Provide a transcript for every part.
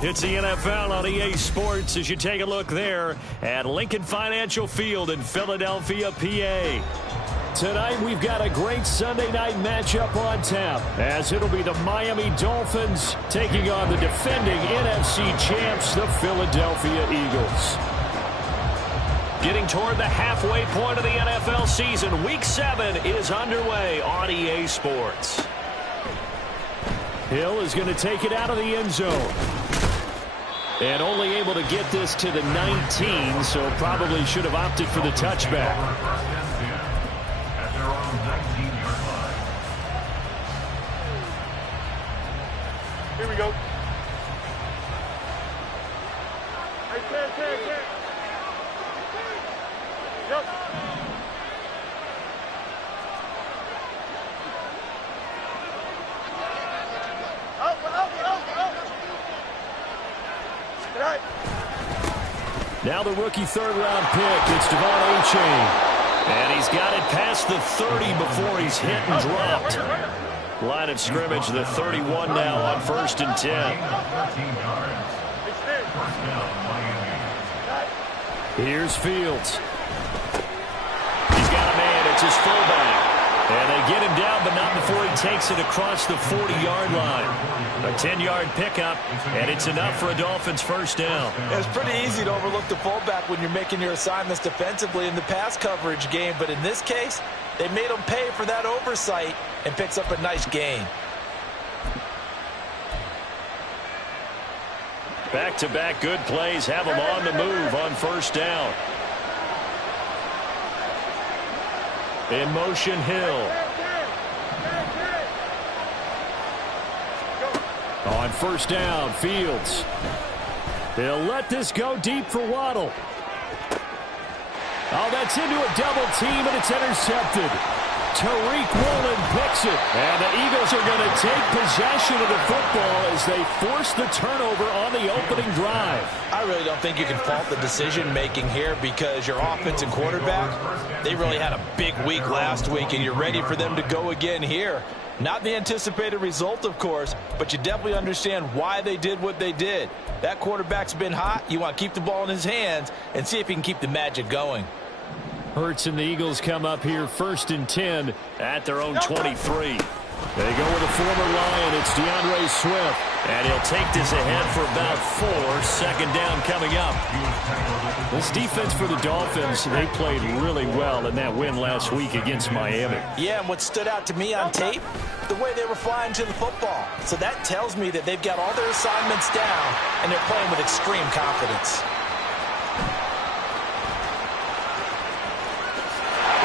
It's the NFL on EA Sports as you take a look there at Lincoln Financial Field in Philadelphia, PA. Tonight we've got a great Sunday night matchup on tap as it'll be the Miami Dolphins taking on the defending NFC champs, the Philadelphia Eagles. Getting toward the halfway point of the NFL season, Week 7 is underway on EA Sports. Hill is going to take it out of the end zone. And only able to get this to the 19, so probably should have opted for the touchback. Here we go. Yep. Now the rookie third-round pick, it's Devon Achane. And he's got it past the 30 before he's hit and dropped. Line of scrimmage, the 31 now on 1st and 10. Here's Fields. He's got a man, it's his fullback. And they get him down, but not before he takes it across the 40-yard line. A 10-yard pickup, and it's enough for a Dolphins first down. It's pretty easy to overlook the fullback when you're making your assignments defensively in the pass coverage game, but in this case, they made him pay for that oversight and picks up a nice gain. Back-to-back good plays have him on the move on first down. In motion, Hill. On first down, Fields. They'll let this go deep for Waddle. Oh, that's into a double team, and it's intercepted. Tariq Woolen picks it. And the Eagles are going to take possession of the football as they force the turnover on the opening drive. I really don't think you can fault the decision-making here because your offense and quarterback, they really had a big week last week, and you're ready for them to go again here. Not the anticipated result, of course, but you definitely understand why they did what they did. That quarterback's been hot. You want to keep the ball in his hands and see if he can keep the magic going. Hurts and the Eagles come up here 1st and 10 at their own 23. They go with a former Lion. It's DeAndre Swift. And he'll take this ahead for about 4. 2nd down coming up. This defense for the Dolphins, they played really well in that win last week against Miami. Yeah, and what stood out to me on tape, the way they were flying to the football. So that tells me that they've got all their assignments down, and they're playing with extreme confidence.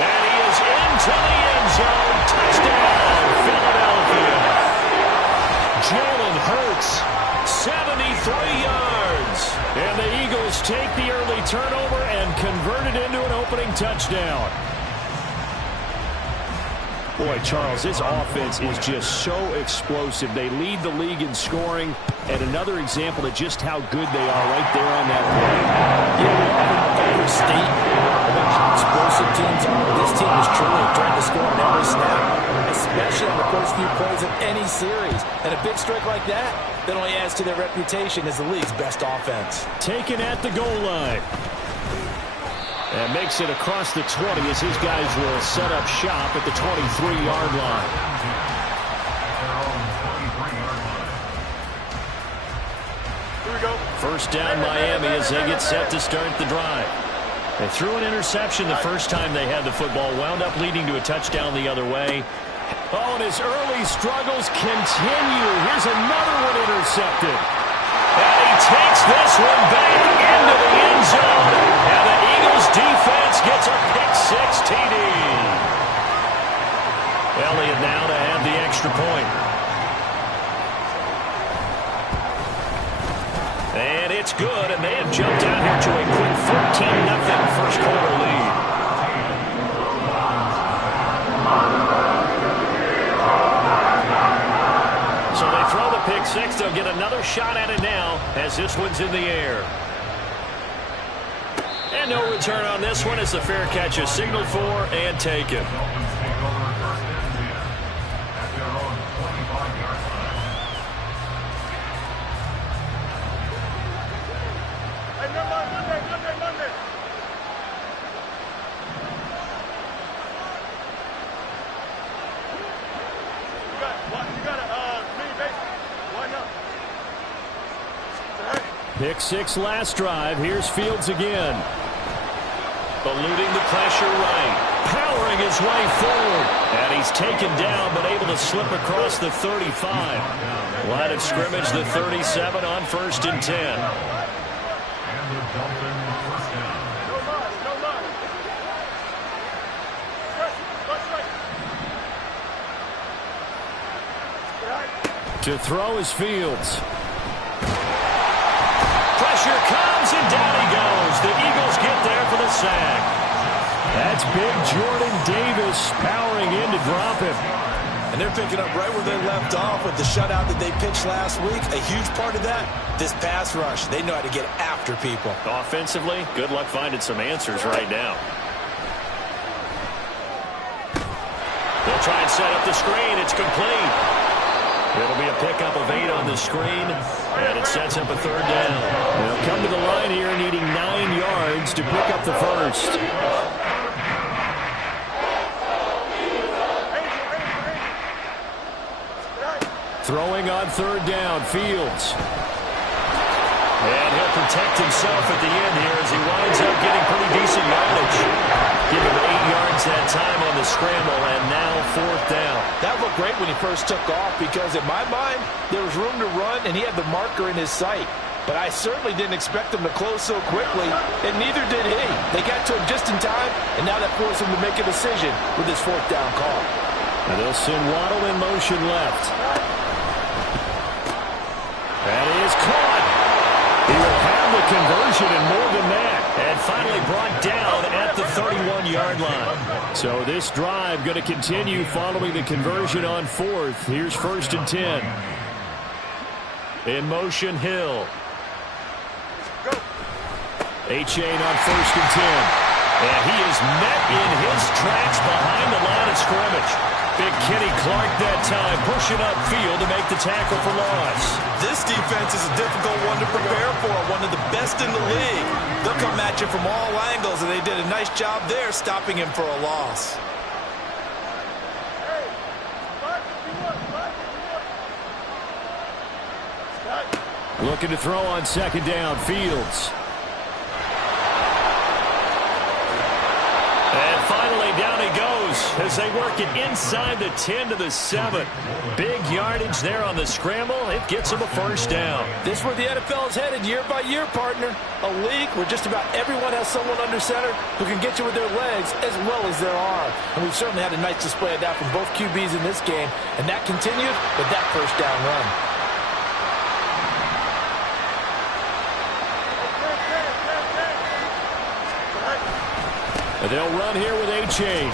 And he is into the end zone. Touchdown, Philadelphia. Jalen Hurts, 73 yards. And the Eagles take the early turnover and convert it into an opening touchdown. Boy, Charles, this offense is just so explosive. They lead the league in scoring, and another example of just how good they are right there on that play. Yeah, every state about how explosive teams are. This team is truly trying to score on every snap, especially on the first few plays of any series. And a big strike like that only adds to their reputation as the league's best offense. Taken at the goal line. And makes it across the 20 as his guys will set up shop at the 23-yard line. Here we go. First down Miami as they get set to start the drive. They threw an interception the first time they had the football, wound up leading to a touchdown the other way. Oh, and his early struggles continue. Here's another one intercepted. And he takes this one back into the end zone. And the Eagles defense gets a pick-6 TD. Elliott now to have the extra point. And it's good, and they have jumped out here to a quick 14-0 first quarter lead. So they throw the pick-6. They'll get another shot at it now as this one's in the air. And no return on this one as the fair catch is signaled for and taken. Pick 6 last drive. Here's Fields again. Eluding the pressure right. Powering his way forward. And he's taken down, but able to slip across the 35. Line of scrimmage, the 37 on 1st and 10. To throw is Fields. Pressure comes, and down he goes. The Eagles get there for the sack. That's big Jordan Davis powering in to drop him. And they're picking up right where they left off with the shutout that they pitched last week. A huge part of that, this pass rush. They know how to get after people. Offensively, good luck finding some answers right now. They'll try and set up the screen. It's complete. It'll be a pickup of 8 on the screen, and it sets up a 3rd down. They'll come to the line here needing 9 yards to pick up the first. Throwing on 3rd down, Fields. And he'll protect himself at the end here as he winds up getting pretty decent yardage. Give him 8 yards that time on the scramble, and now 4th down. That looked great when he first took off because, in my mind, there was room to run, and he had the marker in his sight. But I certainly didn't expect him to close so quickly, and neither did he. They got to him just in time, and now that forced him to make a decision with his 4th down call. And they'll send Waddle in motion left. That is caught. He will have the conversion and more than that. And finally brought down at the 31-yard line. So this drive going to continue following the conversion on 4th. Here's 1st and 10. In motion, Hill. Achane on 1st and 10. And he is met in his tracks behind the line of scrimmage. Big Kenny Clark that time pushing upfield to make the tackle for loss. This defense is a difficult one to prepare for, one of the best in the league. They'll come at you from all angles, and they did a nice job there stopping him for a loss. Looking to throw on 2nd down, Fields. And finally, down he goes as they work it inside the 10 to the 7. Big yardage there on the scramble. It gets him a 1st down. This is where the NFL is headed year by year, partner. A league where just about everyone has someone under center who can get you with their legs as well as their arm. And we've certainly had a nice display of that from both QBs in this game. And that continued with that 1st down run. And they'll run here with Achane.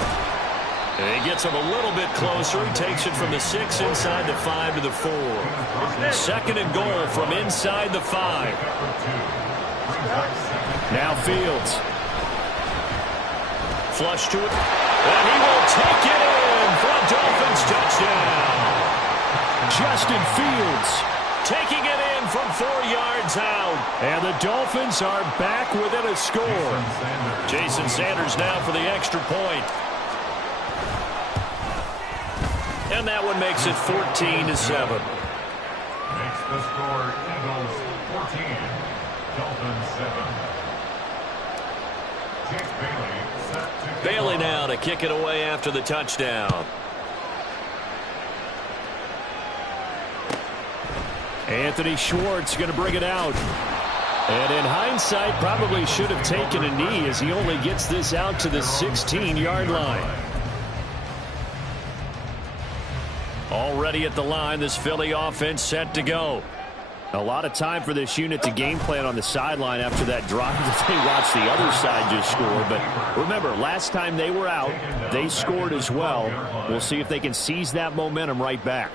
And he gets him a little bit closer. He takes it from the 6 inside the 5 to the 4. 2nd and goal from inside the 5. Now Fields. Flush to it. And he will take it in for a Dolphins touchdown. Justin Fields taking it in from 4 yards out. And the Dolphins are back within a score. Jason Sanders now for the extra point. And that one makes it 14 to 7. Makes the score Eagles 14, Dolphins 7. Jake Bailey set to Bailey now to kick it away after the touchdown. Anthony Schwartz going to bring it out. And in hindsight, probably should have taken a knee as he only gets this out to the 16-yard line. Already at the line, this Philly offense set to go. A lot of time for this unit to game plan on the sideline after that drive that they watched the other side just score. But remember, last time they were out, they scored as well. We'll see if they can seize that momentum right back.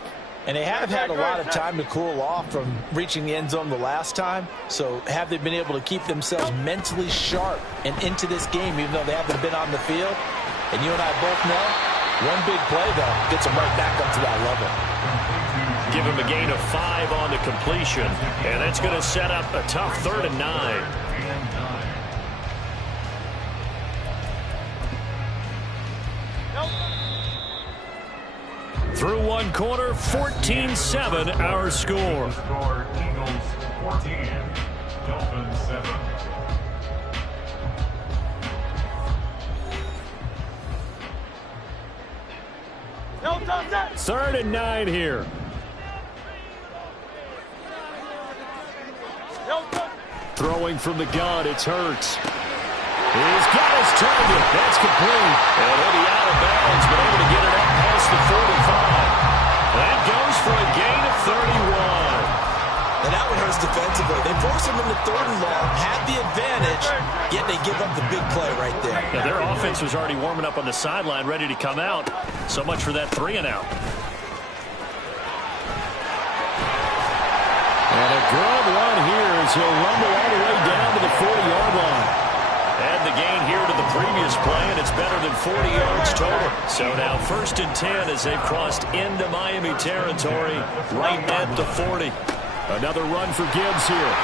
And they have had a lot of time to cool off from reaching the end zone the last time. So have they been able to keep themselves mentally sharp and into this game, even though they haven't been on the field? And you and I both know, one big play, though, gets them right back up to that level. Give him a gain of 5 on the completion. And that's going to set up a tough 3rd and 9. Through one quarter, 14-7 our score. Eagles 14, Dolphins 7. Third and 9 here. Throwing from the gun, it's Hurts. He's got his target. That's complete. And he'll be out of bounds, but able to get it up past the 45. That goes for a gain of 31. And that one hurts defensively. They force him into third and long, had the advantage, yet they give up the big play right there. Yeah, their offense was already warming up on the sideline, ready to come out. So much for that 3-and-out. And a good run here as he'll rumble all the way down to the 40-yard line. And the gain here to the previous play, and it's better than 40 yards total. So now 1st and 10 as they've crossed into Miami territory right at the 40. Another run for Gibbs here.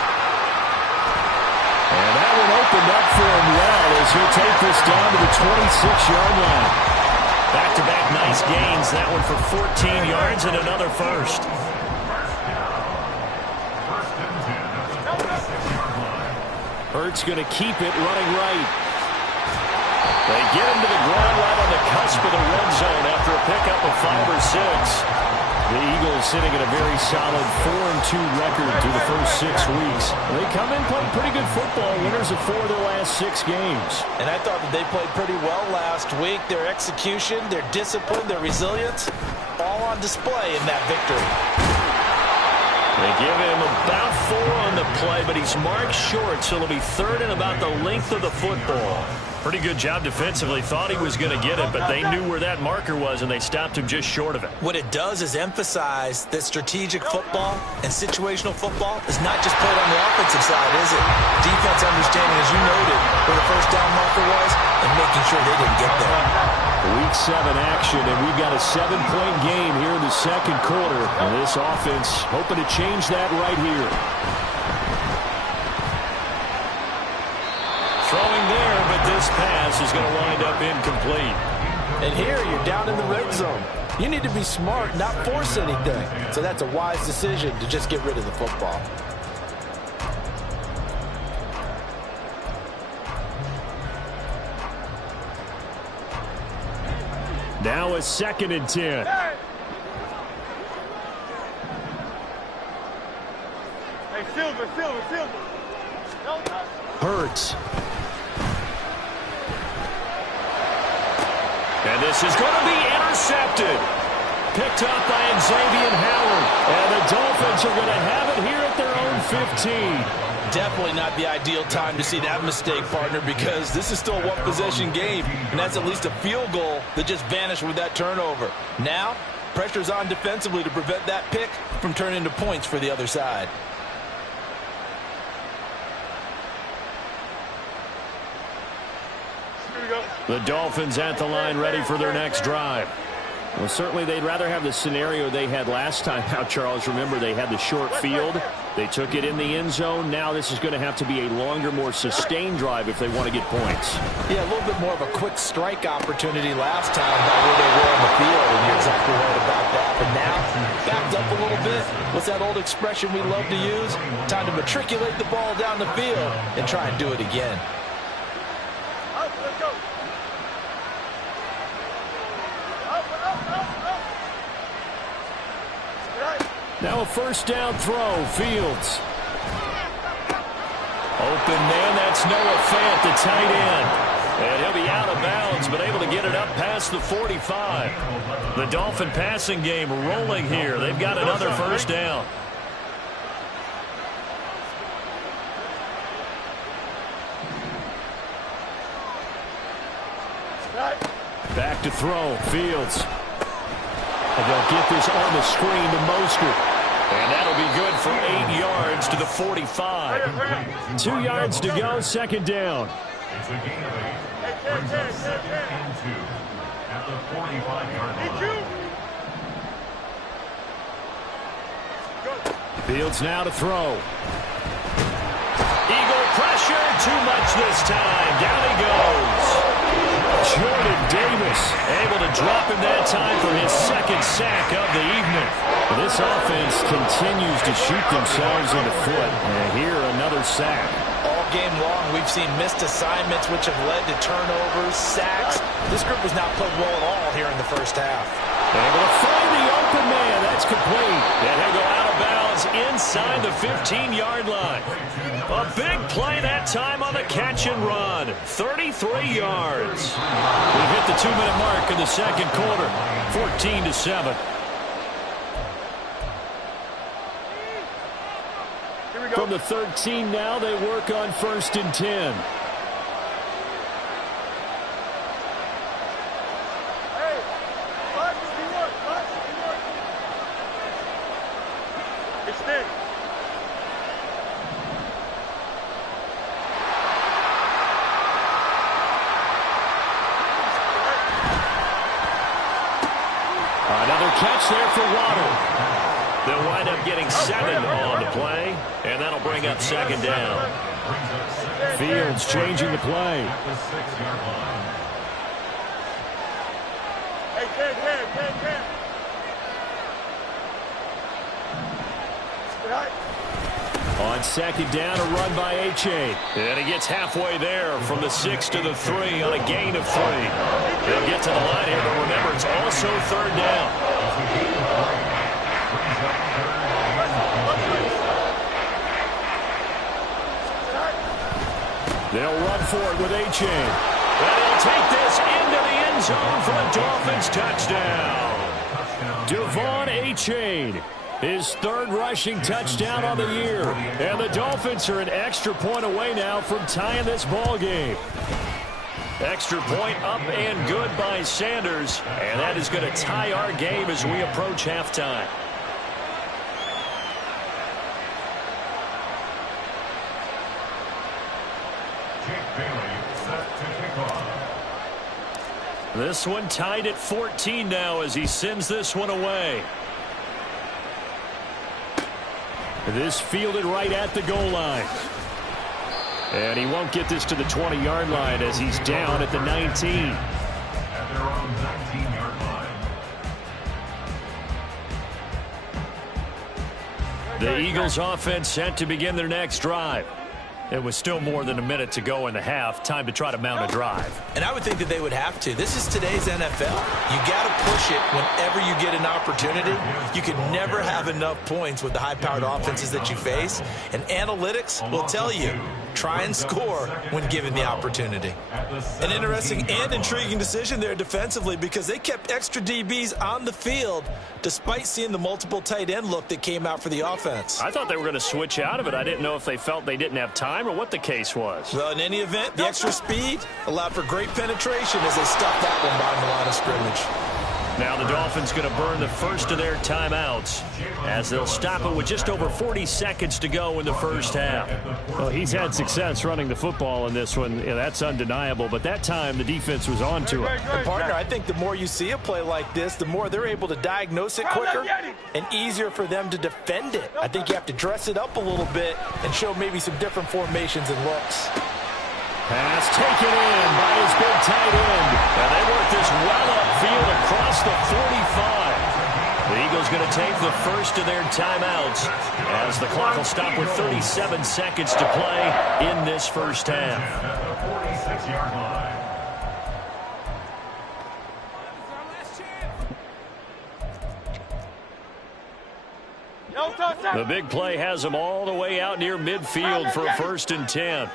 And that one opened up for him well as he'll take this down to the 26-yard line. Back-to-back nice gains. That one for 14 yards and another first. Hurts going to keep it running right. They get him to the ground right on the cusp of the red zone after a pickup of 5 or 6. The Eagles sitting at a very solid 4-2 record through the first 6 weeks. They come in playing pretty good football, winners of 4 of their last 6 games. And I thought that they played pretty well last week. Their execution, their discipline, their resilience, all on display in that victory. They give him about 4 on the play, but he's marked short, so it'll be 3rd and about the length of the football. Pretty good job defensively. Thought he was going to get it, but they knew where that marker was, and they stopped him just short of it. What it does is emphasize that strategic football and situational football is not just played on the offensive side, is it? Defense understanding, as you noted, where the first down marker was and making sure they didn't get there. Week 7 action, and we've got a 7-point game here in the second quarter. And this offense hoping to change that right here. Throwing there, but this pass is going to wind up incomplete. And here you're down in the red zone. You need to be smart, not force anything. So that's a wise decision to just get rid of the football. Now a 2nd and 10. Hey, Silver. Hurts. And this is going to be intercepted. Picked up by Xavier Howard. And the Dolphins are going to have it here at their own 15. Definitely not the ideal time to see that mistake, partner, because this is still a one-possession game, and that's at least a field goal that just vanished with that turnover. Now, pressure's on defensively to prevent that pick from turning into points for the other side. Here we go. The Dolphins at the line ready for their next drive. Well, certainly they'd rather have the scenario they had last time out, Charles. Remember, they had the short field. They took it in the end zone. Now this is going to have to be a longer, more sustained drive if they want to get points. Yeah, a little bit more of a quick strike opportunity last time by where they were on the field, and you're exactly right about that. But now, backed up a little bit. What's that old expression we love to use? Time to matriculate the ball down the field and try and do it again. Let's go. Now a first down throw. Fields. Open man, that's Noah Fant, the tight end. And he'll be out of bounds, but able to get it up past the 45. The Dolphin passing game rolling here. They've got another first down. Back to throw. Fields. And they'll get this on the screen to Mostert. And that'll be good for 8 yards to the 45. 2 yards to go, second down. It's a gain of 8. Brings us 2nd and 2 at the 45-yard line. Fields now to throw. Eagle pressure, too much this time. Down he goes. Jordan Davis able to drop him that time for his second sack of the evening. This offense continues to shoot themselves in the foot. And here, another sack. All game long, we've seen missed assignments, which have led to turnovers, sacks. This group has not played well at all here in the first half. Able to find the open man. That's complete. And he'll go out of bounds inside the 15-yard line. A big play that time on the catch and run. 33 yards. We've hit the 2-minute mark in the second quarter. 14-7. From the 13 now, they work on 1st and 10. Another catch there for Waddle. They'll wind up getting 7 on the play, and that'll bring up 2nd down. Fields changing the play. On 2nd down, a run by Achane. And he gets halfway there from the 6 to the 3 on a gain of 3. They'll get to the line here, but remember, it's also 3rd down. They'll run for it with Achane. And he'll take this into the end zone for a Dolphins touchdown. Devon Achane, his 3rd rushing touchdown on the year. And the Dolphins are an extra point away now from tying this ball game. Extra point up and good by Sanders. And that is going to tie our game as we approach halftime. This one tied at 14 now as he sends this one away. This fielded right at the goal line. And he won't get this to the 20-yard line as he's down at the 19. At their own 19-yard line. The Eagles offense set to begin their next drive. It was still more than a minute to go in the half. Time to try to mount a drive. And I would think that they would have to. This is today's NFL. You got to push it whenever you get an opportunity. You can never have enough points with the high-powered offenses that you face. And analytics will tell you, try and score when given the opportunity. An interesting and intriguing decision there defensively because they kept extra DBs on the field despite seeing the multiple tight end look that came out for the offense. I thought they were going to switch out of it. I didn't know if they felt they didn't have time or what the case was. Well, in any event, the extra speed allowed for great penetration as they stuffed that one behind the line of scrimmage. Now the Dolphins going to burn the first of their timeouts as they'll stop it with just over 40 seconds to go in the first half. Well, he's had success running the football in this one. Yeah, that's undeniable, but that time the defense was on to it. And partner, I think the more you see a play like this, the more they're able to diagnose it quicker and easier for them to defend it. I think you have to dress it up a little bit and show maybe some different formations and looks. Pass taken in by his big tight end. And they work this well upfield across the 45. The Eagles going to take the first of their timeouts as the clock will stop with 37 seconds to play in this first half. At the 46-yard line. The big play has them all the way out near midfield for a 1st and 10.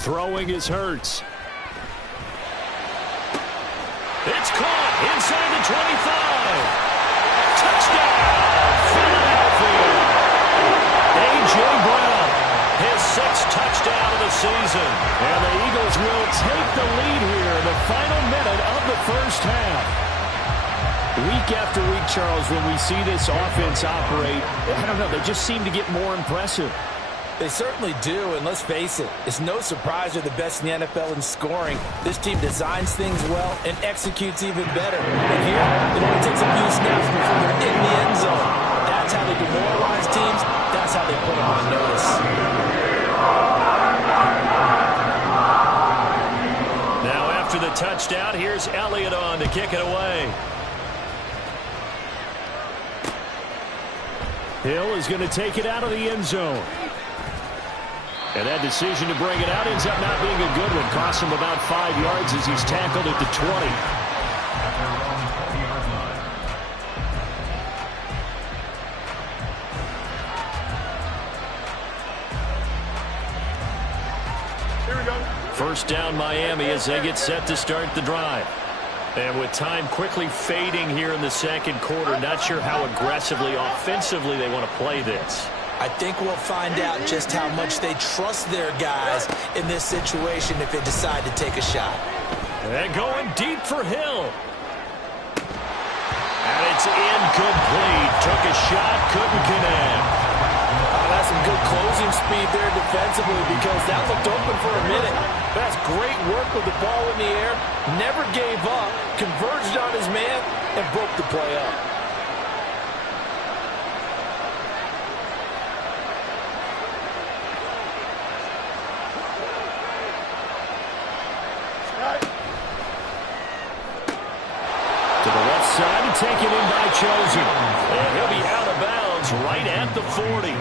Throwing is Hurts. It's caught inside the 25. Touchdown, Philadelphia. A.J. Brown, his 6th touchdown of the season. And the Eagles will take the lead here in the final minute of the first half. Week after week, Charles, when we see this offense operate, I don't know, they just seem to get more impressive. They certainly do, and let's face it, it's no surprise they're the best in the NFL in scoring. This team designs things well and executes even better. And here, it only takes a few snaps before they're in the end zone. That's how they demoralize teams. That's how they put them on notice. to kick it away. Hill is going to take it out of the end zone. And that decision to bring it out ends up not being a good one. Costs him about 5 yards as he's tackled at the 20. At their own 20-yard line. Here we go. First down Miami as they get set to start the drive. And with time quickly fading here in the second quarter, not sure how aggressively, offensively they want to play this. I think we'll find out just how much they trust their guys in this situation if they decide to take a shot. And going deep for Hill. And it's incomplete. Took a shot, couldn't connect. That's some good closing speed there defensively because that looked open for a minute. That's great work with the ball in the air. Never gave up, converged on his man, and broke the play up. To the left side and taken in by Chosen. And he'll be out of bounds right at the 40.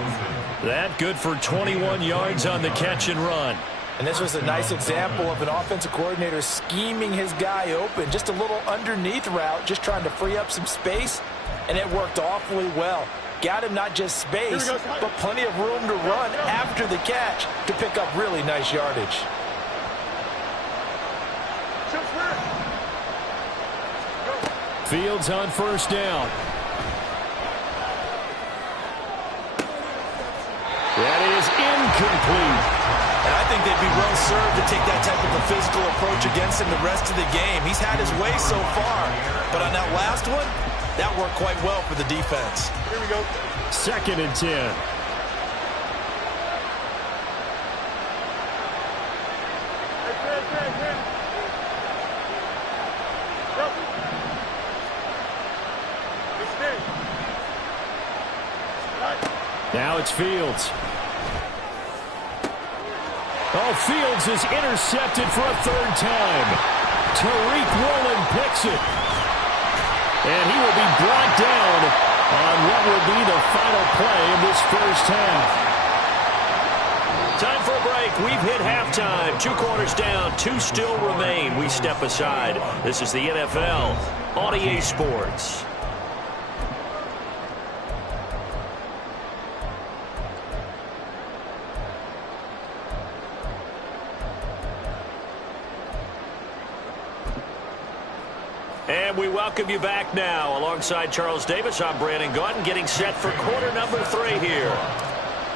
That good for 21 yards on the catch and run. And this was a nice example of an offensive coordinator scheming his guy open. Just a little underneath route, just trying to free up some space, and it worked awfully well. Got him not just space, but plenty of room to run after the catch to pick up really nice yardage. Fields on first down. That is incomplete. And I think they'd be well served to take that type of a physical approach against him the rest of the game. He's had his way so far, but on that last one, that worked quite well for the defense. Here we go. 2nd and 10. Now it's Fields. Oh, Fields is intercepted for a 3rd time. Tariq Woolen picks it. And he will be brought down on what will be the final play of this first half. Time for a break. We've hit halftime. 2 quarters down. 2 still remain. We step aside. This is the NFL on EA Sports. And we welcome you back now. Alongside Charles Davis, I'm Brandon Gaudin, getting set for quarter number 3 here.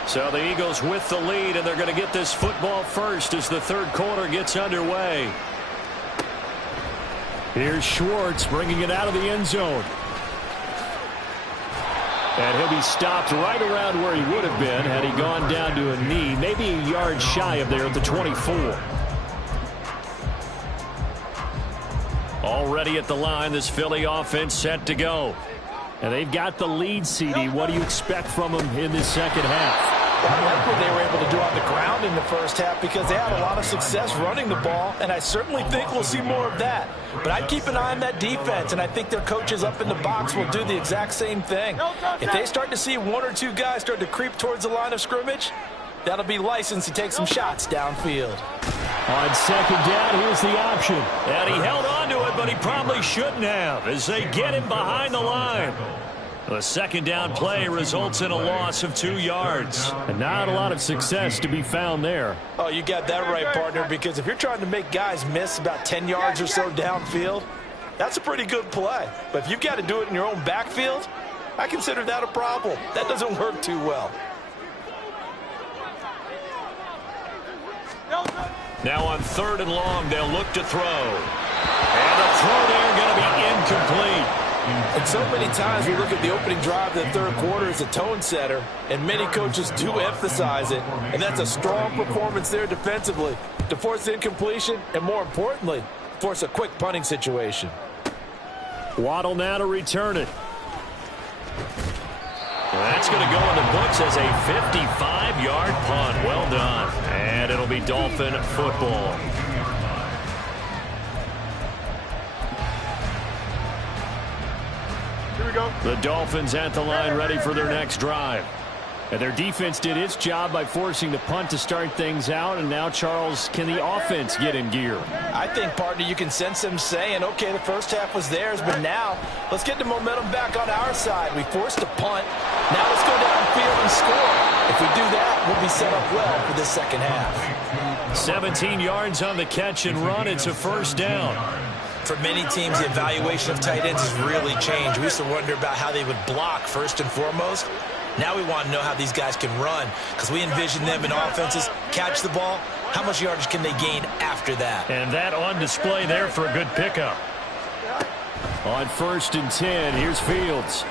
So the Eagles with the lead, and they're going to get this football first as the 3rd quarter gets underway. Here's Schwartz bringing it out of the end zone. And he'll be stopped right around where he would have been had he gone down to a knee, maybe a yard shy of there at the 24. Already at the line, this Philly offense set to go. And they've got the lead, CD. What do you expect from them in this second half? Well, I like what they were able to do on the ground in the first half because they had a lot of success running the ball, and I certainly think we'll see more of that. But I'd keep an eye on that defense, and I think their coaches up in the box will do the exact same thing. If they start to see 1 or 2 guys start to creep towards the line of scrimmage, that'll be licensed to take some shots downfield. On second down, here's the option. And he held on to it, but he probably shouldn't have as they get him behind the line. The second down play results in a loss of 2 yards. And not a lot of success to be found there. Oh, you got that right, partner, because if you're trying to make guys miss about 10 yards or so downfield, that's a pretty good play. But if you've got to do it in your own backfield, I consider that a problem. That doesn't work too well. Now on 3rd and long, they'll look to throw. And the throw there going to be incomplete. And so many times we look at the opening drive of the 3rd quarter as a tone setter, and many coaches do emphasize it. And that's a strong performance there defensively to force incompletion and, more importantly, force a quick punting situation. Waddle now to return it. Well, that's going to go in the books as a 55-yard punt. Well done. And it'll be Dolphin football. Here we go. The Dolphins at the line ready for their next drive. And their defense did its job by forcing the punt to start things out. And now, Charles, can the offense get in gear? I think, partner, you can sense them saying, okay, the first half was theirs, but now let's get the momentum back on our side. We forced a punt. Now let's go downfield and score. If we do that, we'll be set up well for this second half. 17 yards on the catch and run. It's a first down. For many teams, the evaluation of tight ends has really changed. We used to wonder about how they would block first and foremost. Now we want to know how these guys can run, because we envision them in offenses catch the ball. How much yardage can they gain after that? And that on display there for a good pickup. On 1st and 10, here's Fields.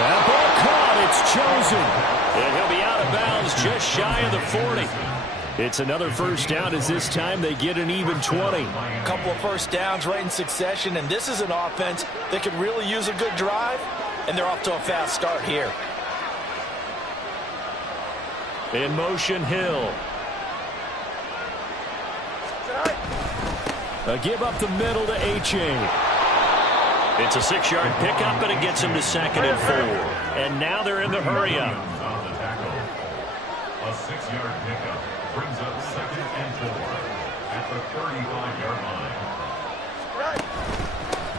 That ball caught. It's chosen. And he'll be out of bounds just shy of the 40. It's another first down as this time they get an even 20. A couple of first downs right in succession, and this is an offense that could really use a good drive, and they're off to a fast start here. In motion, Hill. A give up the middle to A-Chain. It's a 6-yard pickup, and it gets him to 2nd and 4. And now they're in the hurry-up. A 6-yard pickup brings up 2nd and 4 at the 35-yard line.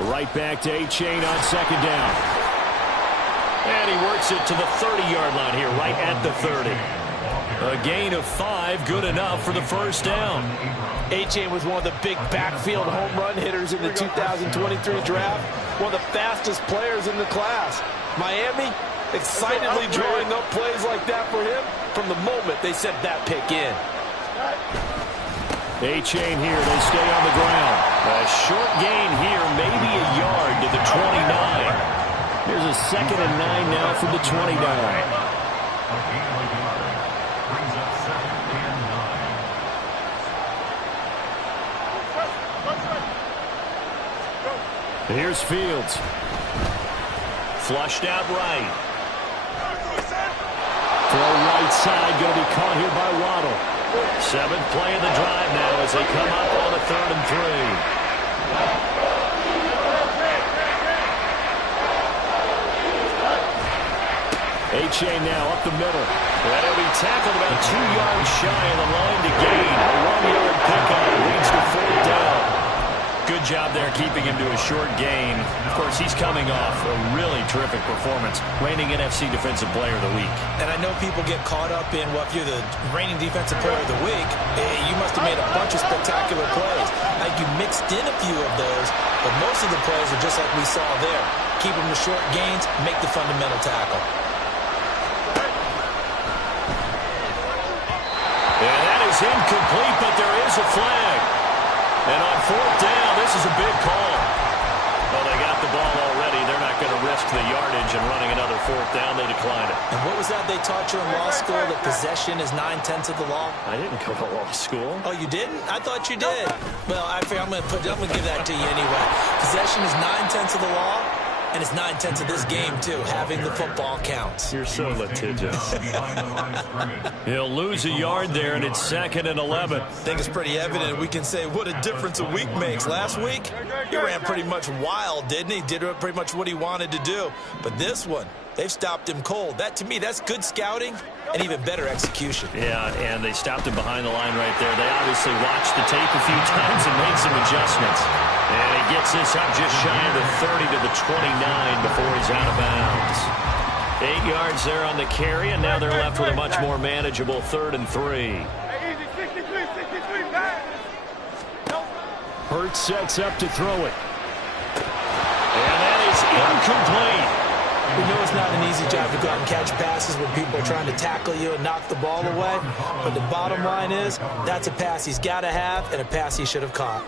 Right back to A-Chain on 2nd down. And he works it to the 30-yard line here, right at the 30. A gain of 5, good enough for the first down. A-Chain was one of the big backfield home run hitters in the 2023 draft. One of the fastest players in the class. Miami excitedly drawing up plays like that for him from the moment they sent that pick in. A-Chain here, they stay on the ground. A short gain here, maybe a yard to the 29. Here's a 2nd and 9 now from the 29. Here's Fields. Flushed out right. Throw right side, going to be caught here by Waddle. 7th play of the drive now as they come up on a 3rd and 3. A-Chain now up the middle. And he'll be tackled about 2 yards shy of the line to gain. A 1-yard pickup leads to 4th down. Good job there keeping him to a short gain. Of course, he's coming off a really terrific performance, reigning NFC Defensive Player of the Week. And I know people get caught up in, well, if you're the reigning Defensive Player of the Week, you must have made a bunch of spectacular plays. Like you mixed in a few of those, but most of the plays are just like we saw there. Keep them to short gains, make the fundamental tackle. And that is incomplete, but there is a flag. And on 4th down, this is a big call. Well, they got the ball already. They're not going to risk the yardage and running another 4th down. They declined it. And what was that they taught you in law school, that possession is 9/10 of the law? I didn't go to law school. Oh, you didn't? I thought you did. Well, I'm going to give that to you anyway. Possession is 9/10 of the law. And it's 9/10 of this game, too. Having the football counts. You're so litigious. He'll lose a yard there, and it's 2nd and 11. I think it's pretty evident. We can say what a difference a week makes. Last week, he ran pretty much wild, didn't he? Did pretty much what he wanted to do. But this one, they've stopped him cold. That, to me, that's good scouting and even better execution. Yeah, and they stopped him behind the line right there. They obviously watched the tape a few times and made some adjustments. And he gets this up just shy of the 30 to the 29 before he's out of bounds. 8 yards there on the carry, and now they're left with a much more manageable 3rd and 3. Hurts sets up to throw it. And that is incomplete. We know it's not an easy job to go out and catch passes when people are trying to tackle you and knock the ball away. But the bottom line is, that's a pass he's got to have and a pass he should have caught.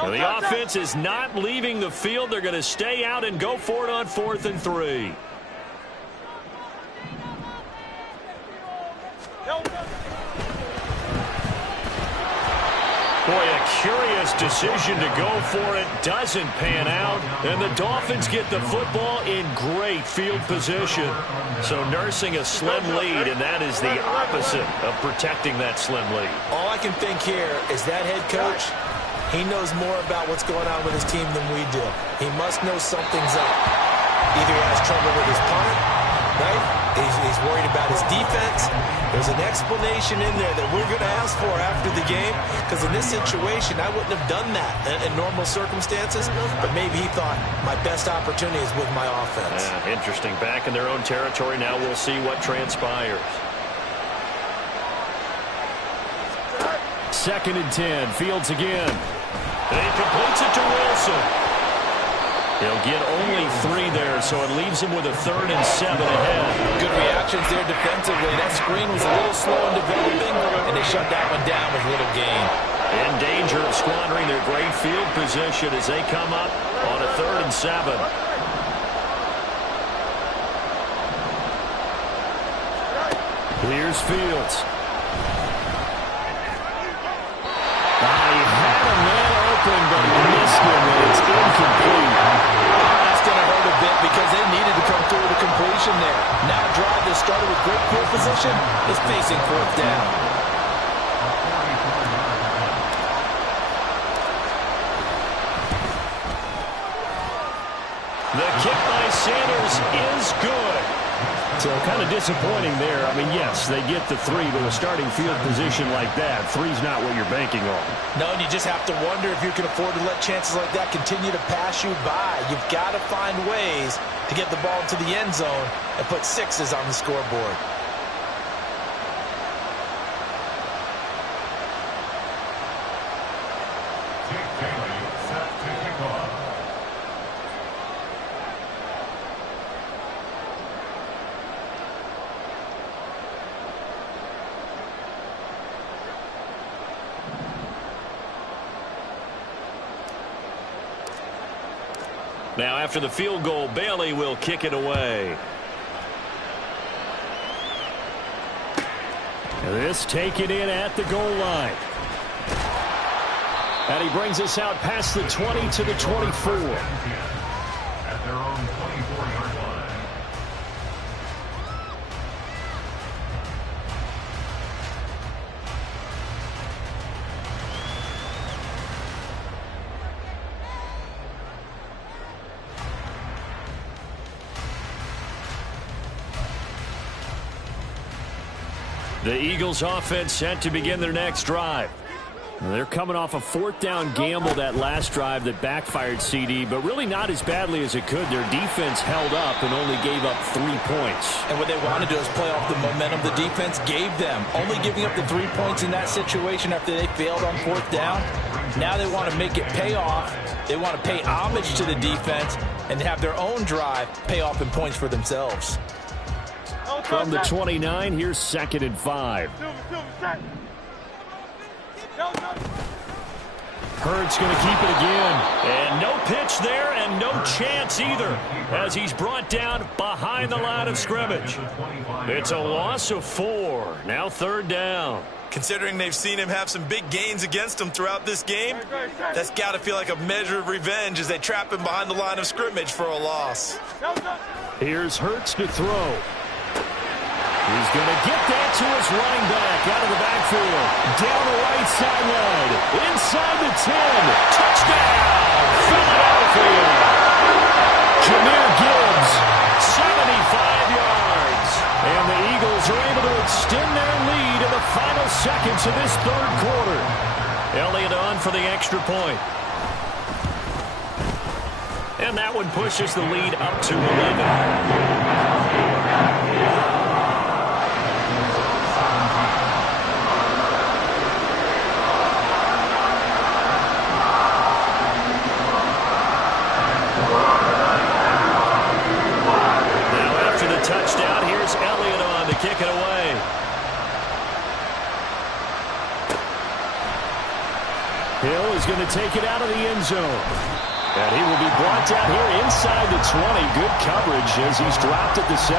Well, the offense is not leaving the field. They're going to stay out and go for it on 4th and 3. Boy, a curious decision to go for it. Doesn't pan out. And the Dolphins get the football in great field position. So nursing a slim lead, and that is the opposite of protecting that slim lead. All I can think here is that head coach, He knows more about what's going on with his team than we do. He must know something's up. Either he has trouble with his punter, right? He's worried about his defense. There's an explanation in there that we're going to ask for after the game, because in this situation, I wouldn't have done that in normal circumstances, but maybe he thought my best opportunity is with my offense. Yeah, interesting. Back in their own territory. Now we'll see what transpires. 2nd and 10. Fields again. And he completes it to Wilson. He'll get only 3 there, so it leaves him with a 3rd and 7 ahead. Good reactions there defensively. That screen was a little slow in developing, and they shut that one down with little gain. In danger of squandering their great field position as they come up on a 3rd and 7. Here's Fields. He had a man open, but he missed him, and it's incomplete. That's going to hurt a bit because they needed to come through the completion there. Now a drive that started with great field position is facing 4th down. The kick by Sanders is good. So kind of disappointing there. I mean, yes, they get the 3, but a starting field position like that, 3's not what you're banking on. No, and you just have to wonder if you can afford to let chances like that continue to pass you by. You've got to find ways to get the ball into the end zone and put 6s on the scoreboard. Now, after the field goal, Bailey will kick it away. This taken in at the goal line. And he brings us out past the 20 to the 24. At their own 24-yard line. The Eagles offense set to begin their next drive. They're coming off a 4th down gamble that last drive that backfired, CD, but really not as badly as it could. Their defense held up and only gave up 3 points. And what they want to do is play off the momentum the defense gave them. Only giving up the 3 points in that situation after they failed on 4th down. Now they want to make it pay off. They want to pay homage to the defense and have their own drive pay off in points for themselves. From the 29, here's 2nd and 5. Hurts going to keep it again. And no pitch there and no chance either as he's brought down behind the line of scrimmage. It's a loss of 4. Now 3rd down. Considering they've seen him have some big gains against them throughout this game, that's got to feel like a measure of revenge as they trap him behind the line of scrimmage for a loss. Here's Hurts to throw. He's going to get that to his running back out of the backfield. Down the right sideline. Inside the 10. Touchdown, Philadelphia. Jahmyr Gibbs, 75 yards. And the Eagles are able to extend their lead in the final seconds of this 3rd quarter. Elliott on for the extra point. And that one pushes the lead up to 11. Touchdown. Here's Elliott on to kick it away. Hill is going to take it out of the end zone. And he will be brought down here inside the 20. Good coverage as he's dropped at the 17.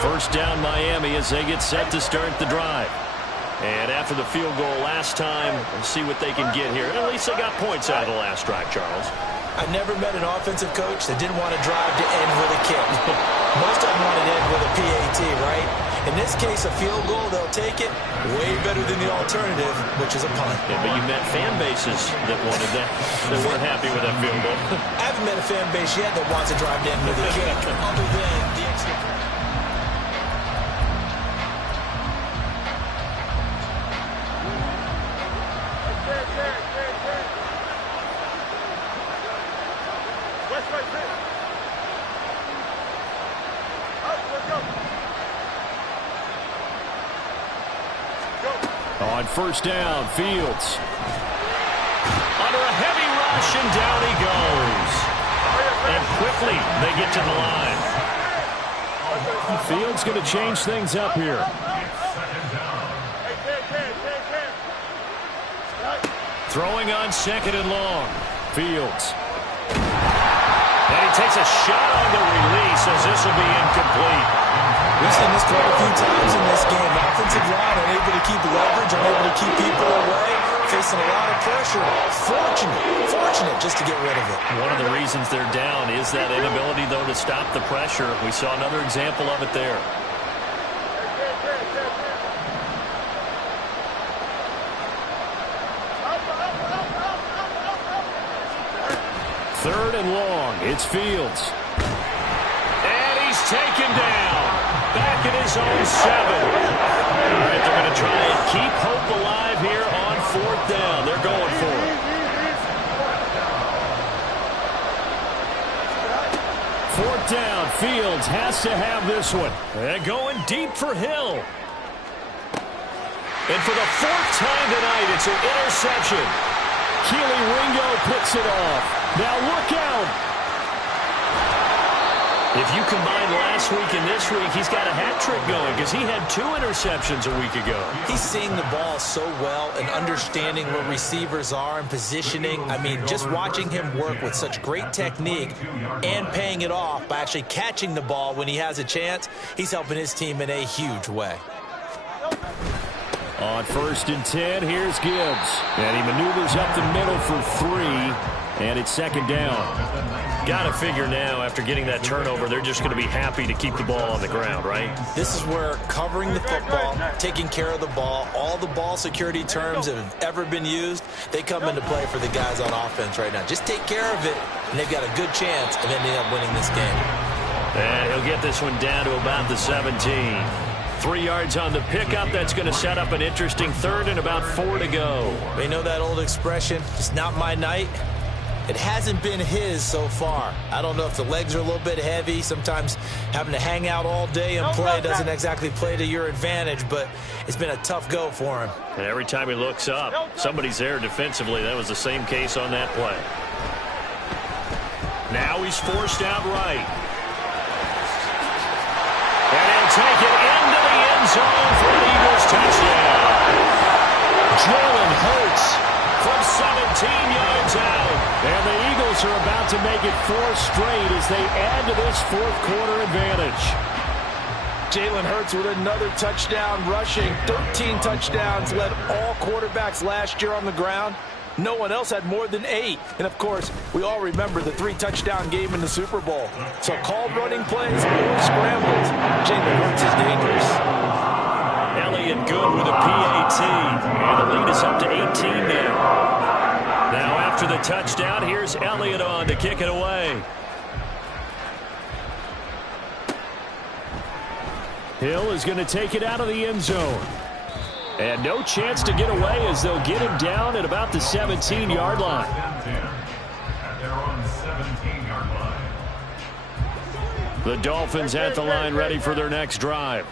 First down Miami as they get set to start the drive. And after the field goal last time, we'll see what they can get here. At least they got points out of the last drive, Charles. I never met an offensive coach that didn't want to drive to end with a kick. Most of them want to end with a PAT, right? In this case, a field goal, they'll take it. Way better than the alternative, which is a punt. Yeah, but you met fan bases that wanted that. They weren't happy with that field goal. I haven't met a fan base yet that wants to drive to end with a kick, other than the extra point. On first down, Fields. Under a heavy rush, and down he goes. And quickly, they get to the line. Fields going to change things up here. Throwing on second and long. Fields. And he takes a shot on the release as this will be incomplete. We've seen this quite a few times in this game. Offensive line unable to keep leverage, unable to keep people away, facing a lot of pressure. Fortunate just to get rid of it. One of the reasons they're down is that inability, though, to stop the pressure. We saw another example of it there. Third and long. It's Fields. And he's taken down. Back at his own 7. All right, they're going to try and keep hope alive here on fourth down. They're going for it. Fourth down. Fields has to have this one. And going deep for Hill. And for the 4th time tonight, it's an interception. Keely Ringo picks it off. Now look out. If you combine last week and this week, he's got a hat trick going because he had 2 interceptions a week ago. He's seeing the ball so well and understanding where receivers are and positioning. I mean, just watching him work with such great technique and paying it off by actually catching the ball when he has a chance, he's helping his team in a huge way. On first and 10, here's Gibbs. And he maneuvers up the middle for 3. And it's second down. Got to figure now, after getting that turnover, they're just going to be happy to keep the ball on the ground, right? This is where covering the football, taking care of the ball, all the ball security terms that have ever been used, they come into play for the guys on offense right now. Just take care of it, and they've got a good chance of ending up winning this game. And he'll get this one down to about the 17. 3 yards on the pickup. That's going to set up an interesting third and about 4 to go. You know that old expression, it's not my night? It hasn't been his so far. I don't know if the legs are a little bit heavy. Sometimes having to hang out all day and play doesn't exactly play to your advantage, but it's been a tough go for him. And every time he looks up, somebody's there defensively. That was the same case on that play. Now he's forced out right. And he'll take it into the end zone for an Eagles touchdown. Jalen Hurts from 17 yards out. And the Eagles are about to make it 4 straight as they add to this fourth quarter advantage. Jalen Hurts with another touchdown rushing. 13 touchdowns, led all quarterbacks last year on the ground. No one else had more than 8. And, of course, we all remember the 3-touchdown game in the Super Bowl. So called running plays or scrambles, Jalen Hurts is dangerous. Elliott good with a PAT. And the lead is up to 18 now. Now after the touchdown, here's Elliott on to kick it away. Hill is going to take it out of the end zone. And no chance to get away as they'll get him down at about the 17-yard line. They're on the 17-yard line. The Dolphins at the line ready for their next drive.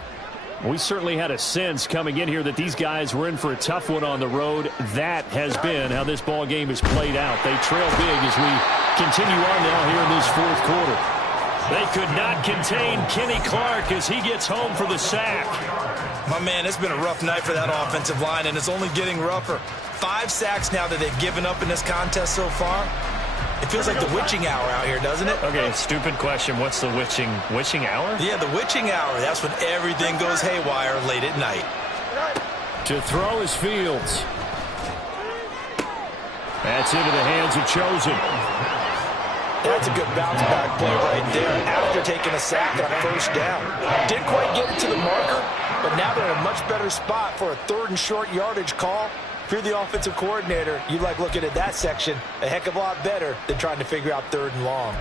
We certainly had a sense coming in here that these guys were in for a tough one on the road. That has been how this ball game has played out. They trail big as we continue on now here in this fourth quarter. They could not contain Kenny Clark as he gets home for the sack. My man, it's been a rough night for that offensive line, and it's only getting rougher. 5 sacks now that they've given up in this contest so far. It feels like the witching hour out here, doesn't it? Okay, stupid question. What's the witching hour? Yeah, the witching hour. That's when everything goes haywire late at night. To throw is Fields. That's into the hands of Chosen. That's a good bounce-back play right there after taking a sack on first down. Didn't quite get it to the marker, but now they're in a much better spot for a 3rd and short yardage call. If you're the offensive coordinator, you like looking at that section a heck of a lot better than trying to figure out 3rd and long.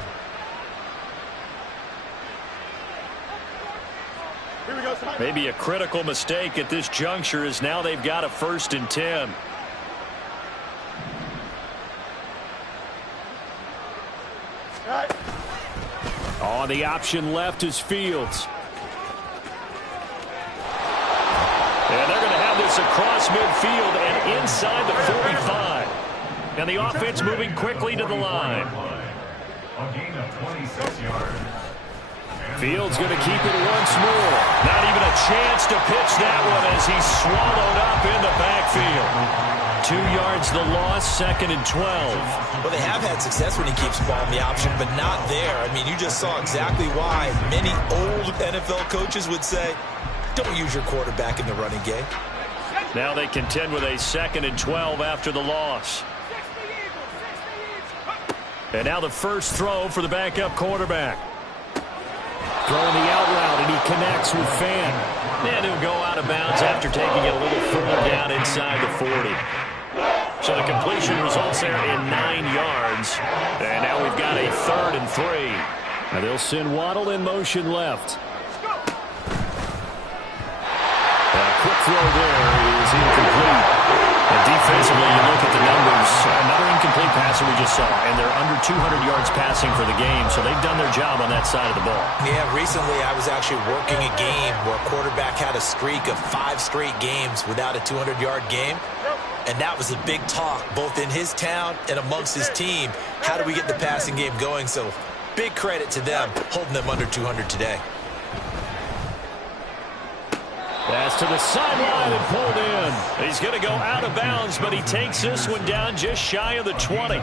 Maybe a critical mistake at this juncture is now they've got a 1st and 10. On the option left is Fields. And they're going to have this across midfield and inside the 45. And the offense moving quickly to the line. A gain of 26 yards. Fields going to keep it once more. Not even a chance to pitch that one as he's swallowed up in the backfield. 2 yards the loss, 2nd and 12. Well, they have had success when he keeps the ball in the option, but not there. I mean, you just saw exactly why many old NFL coaches would say, don't use your quarterback in the running game. Now they contend with a 2nd and 12 after the loss. And now the first throw for the backup quarterback. Throwing the out route, and he connects with Fan. And he'll go out of bounds after taking it a little further down inside the 40. So the completion results there in 9 yards. And now we've got a 3rd and 3. Now they'll send Waddle in motion left. A quick throw there is incomplete. And defensively, you look at the numbers. Another incomplete passer we just saw, and they're under 200 yards passing for the game, so they've done their job on that side of the ball. Yeah, recently I was actually working a game where a quarterback had a streak of 5 straight games without a 200-yard game, and that was a big talk, both in his town and amongst his team. How do we get the passing game going? So big credit to them, holding them under 200 today. Pass to the sideline and pulled in. He's going to go out of bounds, but he takes this one down just shy of the 20.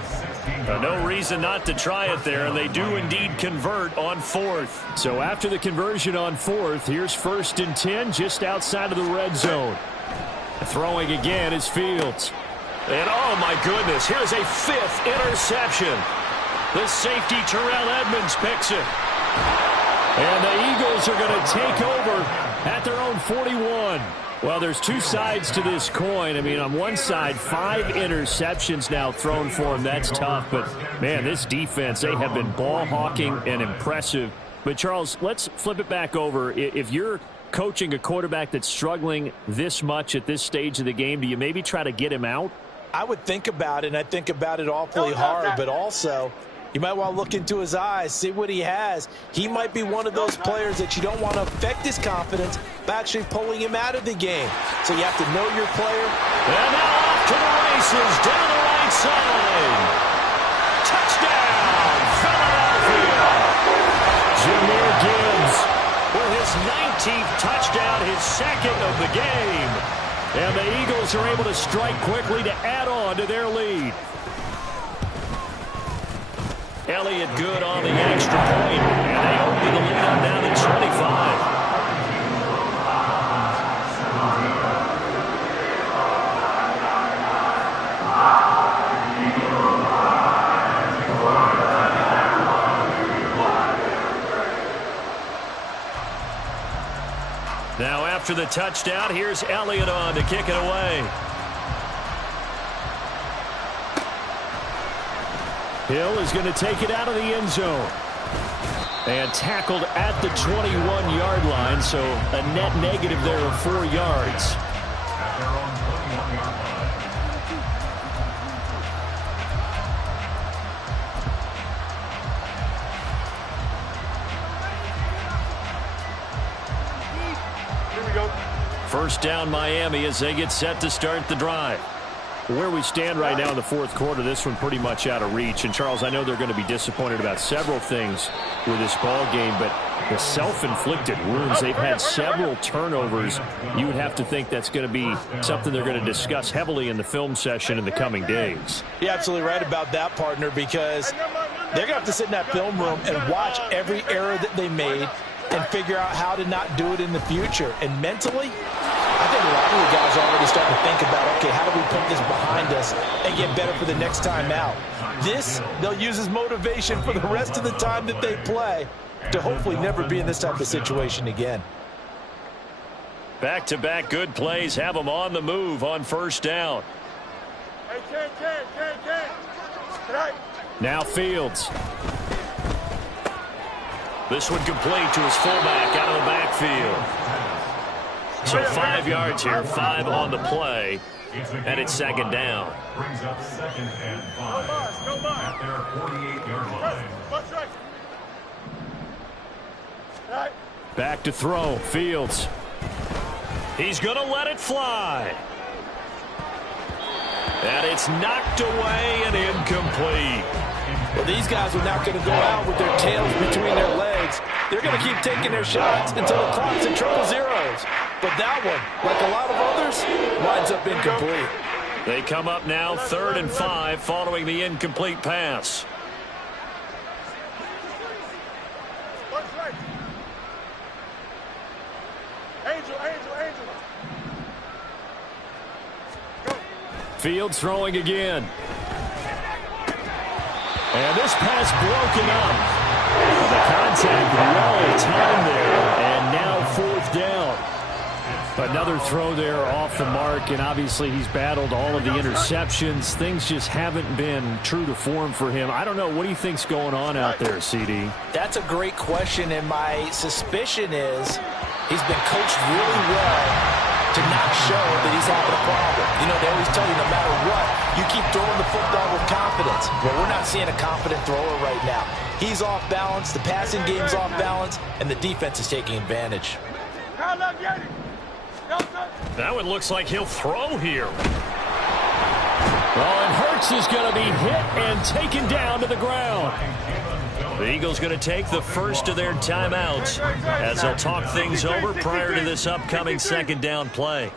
No reason not to try it there, and they do indeed convert on 4th. So after the conversion on 4th, here's 1st and 10 just outside of the red zone. Throwing again is Fields. And oh my goodness, here's a 5th interception. The safety Terrell Edmunds picks it. And the Eagles are going to take over at their own 41. Well, there's 2 sides to this coin. I mean, on one side, 5 interceptions now thrown for him. That's tough. But, man, this defense, they have been ball hawking and impressive. But, Charles, let's flip it back over. If you're coaching a quarterback that's struggling this much at this stage of the game, do you maybe try to get him out? I would think about it, and I think about it awfully hard, but also you might want to look into his eyes, see what he has. He might be one of those players that you don't want to affect his confidence by actually pulling him out of the game. So you have to know your player. And now off to the races, down the right side. Touchdown, Philadelphia. Jahmyr Gibbs with his 19th touchdown, his 2nd of the game. And the Eagles are able to strike quickly to add on to their lead. Elliott good on the extra point, and they open the lead up down to 25. Now after the touchdown, here's Elliott on to kick it away. Hill is going to take it out of the end zone. And tackled at the 21-yard line, so a net negative there of 4 yards. At their own 21-yard line. Here we go. First down Miami as they get set to start the drive. Where we stand right now in the 4th quarter, this one pretty much out of reach. And, Charles, I know they're going to be disappointed about several things with this ball game, but the self-inflicted wounds, they've had several turnovers. You would have to think that's going to be something they're going to discuss heavily in the film session in the coming days. You're absolutely right about that, partner, because they're going to have to sit in that film room and watch every error that they made and figure out how to not do it in the future. And mentally, I think a lot of the guys are already starting to think about, okay, how do we put this behind us and get better for the next time out? This, they'll use as motivation for the rest of the time that they play to hopefully never be in this type of situation again. Back-to-back good plays have them on the move on first down. Hey, Ken. Now Fields. This one complete to his fullback out of the backfield. So 5 yards here, 5 on the play, and it's second down. Brings up 2nd and 5 at their 48-yard line. Back to throw. Fields. He's going to let it fly. And it's knocked away and incomplete. Well, these guys are not going to go out with their tails between their legs. They're going to keep taking their shots until the clock's at triple zeros. But that one, like a lot of others, winds up incomplete. They come up now 3rd and 5 following the incomplete pass. Fields throwing again. And this pass broken up. The contact well timed there, and now 4th down. Another throw there off the mark, and obviously he's battled all of the interceptions. Things just haven't been true to form for him. I don't know. What do you think's going on out there, CD? That's a great question, and my suspicion is he's been coached really well to not show that he's having a problem. You know, they always tell you no matter what, you keep throwing the football with confidence. Well, we're not seeing a confident thrower right now. He's off balance, the passing game's off balance, and the defense is taking advantage. That one looks like he'll throw here. Well, and Hurts is going to be hit and taken down to the ground. The Eagles going to take the first of their timeouts as they'll talk things over prior to this upcoming 2nd down play.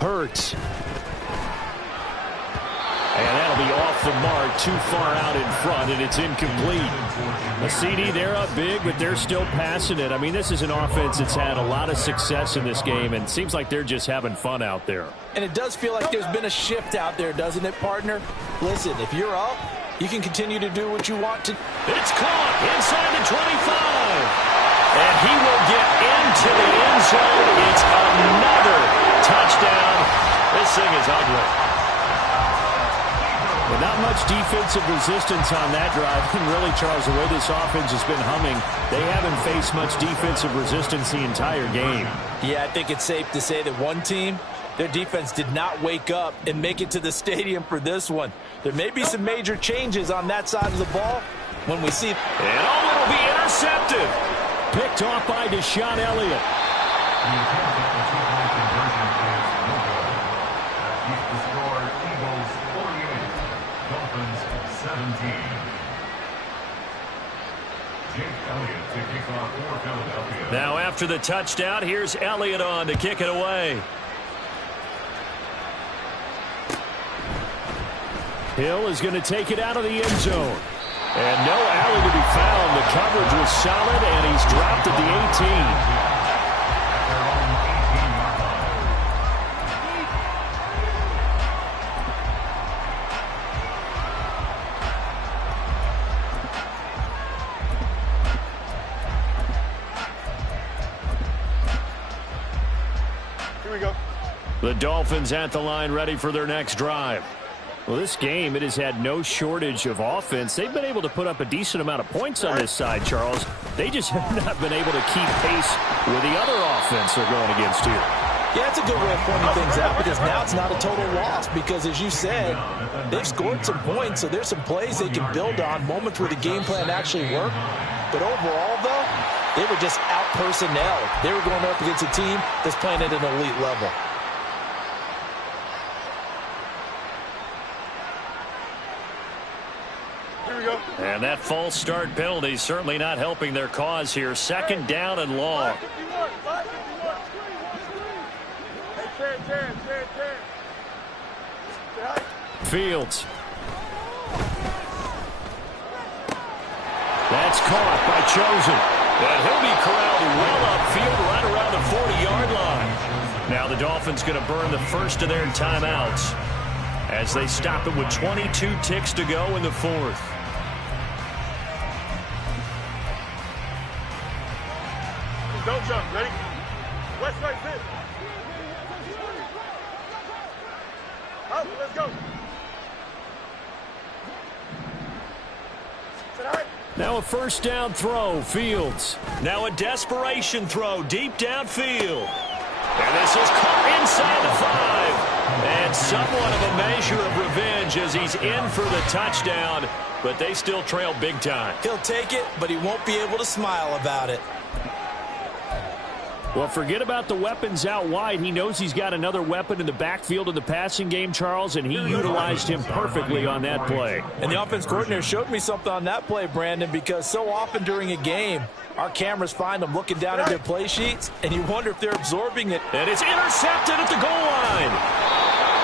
Hurts. And that'll be off the mark, too far out in front, and it's incomplete. The CD, they're up big, but they're still passing it. I mean, this is an offense that's had a lot of success in this game, and it seems like they're just having fun out there. And it does feel like there's been a shift out there, doesn't it, partner? Listen, if you're up, you can continue to do what you want to. It's caught inside the 25. And he will get into the end zone. It's another touchdown. This thing is ugly. But not much defensive resistance on that drive. And really, Charles, the way this offense has been humming, they haven't faced much defensive resistance the entire game. Yeah, I think it's safe to say that one team, their defense did not wake up and make it to the stadium for this one. There may be some major changes on that side of the ball when we see. And it'll be intercepted. Picked off by Deshaun Elliott. Now after the touchdown, here's Elliott on to kick it away. Hill is going to take it out of the end zone. And no alley to be found. The coverage was solid, and he's dropped at the 18. The Dolphins at the line ready for their next drive. Well, this game, it has had no shortage of offense. They've been able to put up a decent amount of points on this side, Charles. They just have not been able to keep pace with the other offense they're going against here. Yeah, it's a good way of pointing things out because now it's not a total loss because, as you said, they've scored some points, so there's some plays they can build on, moments where the game plan actually worked. But overall, though, they were just out-personnel. They were going up against a team that's playing at an elite level. And that false start penalty certainly not helping their cause here. 2nd down and long. Fields. That's caught by Chosen. And he'll be corralled well upfield right around the 40-yard line. Now the Dolphins going to burn the first of their timeouts as they stop it with 22 ticks to go in the fourth. Don't jump. Ready? West side, sit. Out, let's go. Now a first down throw, Fields. Now a desperation throw deep downfield. And this is caught inside the 5. And somewhat of a measure of revenge as he's in for the touchdown, but they still trail big time. He'll take it, but he won't be able to smile about it. Well, forget about the weapons out wide. He knows he's got another weapon in the backfield in the passing game, Charles, and he utilized him perfectly on that play. And the offense coordinator showed me something on that play, Brandon, because so often during a game, our cameras find them looking down at their play sheets, and you wonder if they're absorbing it. And it's intercepted at the goal line.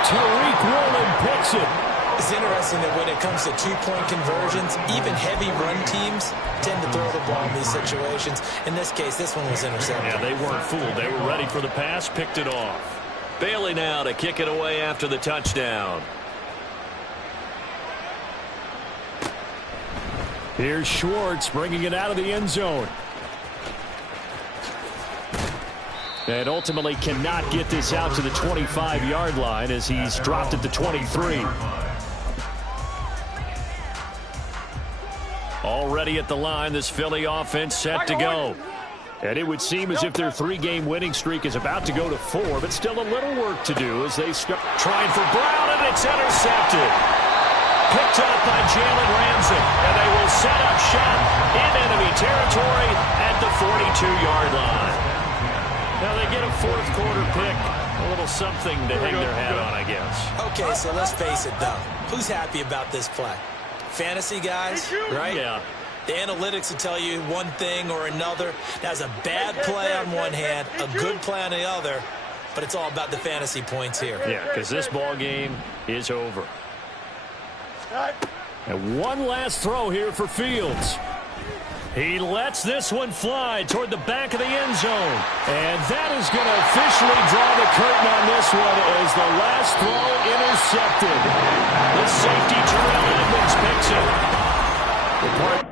Tariq Woolen picks it. It's interesting that when it comes to two-point conversions, even heavy run teams tend to throw the ball in these situations. In this case, this one was intercepted. Yeah, they weren't fooled. They were ready for the pass, picked it off. Bailey now to kick it away after the touchdown. Here's Schwartz bringing it out of the end zone. And ultimately cannot get this out to the 25-yard line as he's dropped at the 23. Already at the line, this Philly offense set to go. And it would seem as if their 3-game winning streak is about to go to 4, but still a little work to do as they start trying for Brown, and it's intercepted. Picked up by Jalen Ramsey, and they will set up shop in enemy territory at the 42-yard line. Now they get a fourth quarter pick, a little something to hang their hat on, I guess. Okay, so let's face it, though. Who's happy about this play? Fantasy guys, right? Yeah. The analytics will tell you one thing or another. That's a bad play on one hand, a good play on the other, but it's all about the fantasy points here. Yeah, because this ball game is over. And one last throw here for Fields. He lets this one fly toward the back of the end zone. And that is going to officially draw the curtain on this one as the last throw intercepted. The safety, Terrell Edmonds, picks it. The part